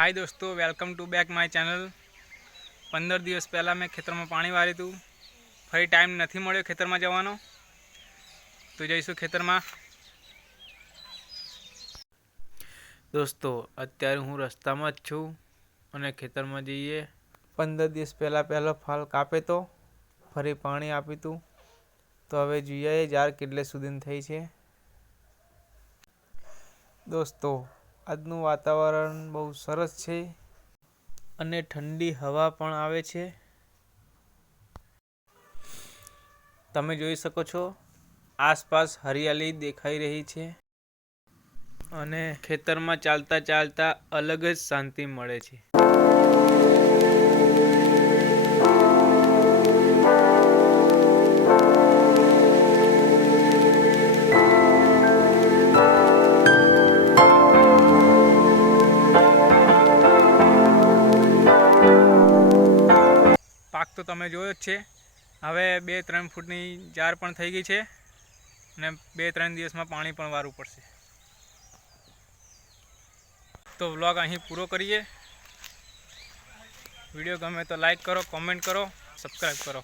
हाय दोस्तों, welcome to back my channel. 15 દિવસ पहला मैं खेतर में पानी वार्यु हतुं। फरी टाइम नहीं मळ्यो खेतर में जवानो, तो जईशुं खेतर में। दोस्तों अत्यारे हूँ रस्ता में ज छूं अने खेतर में जईए। 15 દિવસ पहला पहलो फाल कापे तो फरी पाणी आपीतुं, तो हवे जोईए जार केटले सुधीन थई छे। दोस्तों આજનું વાતાવરણ બહુ સરસ છે અને ઠંડી હવા પણ આવે છે। તમે જોઈ શકો છો આસપાસ હરિયાળી દેખાઈ રહી છે અને ખેતરમાં ચાલતા ચાલતા અલગ જ શાંતિ મળે છે। पाक तो तमे जोयो ज छे। हवे 2-3 फूटनी जार पण थई गई छे ने 2-3 દિવસ में पाणी पण वारवू पड़शे। तो व्लॉग अहीं पूरो करिए। वीडियो गमे तो लाइक करो, कॉमेंट करो, सब्सक्राइब करो।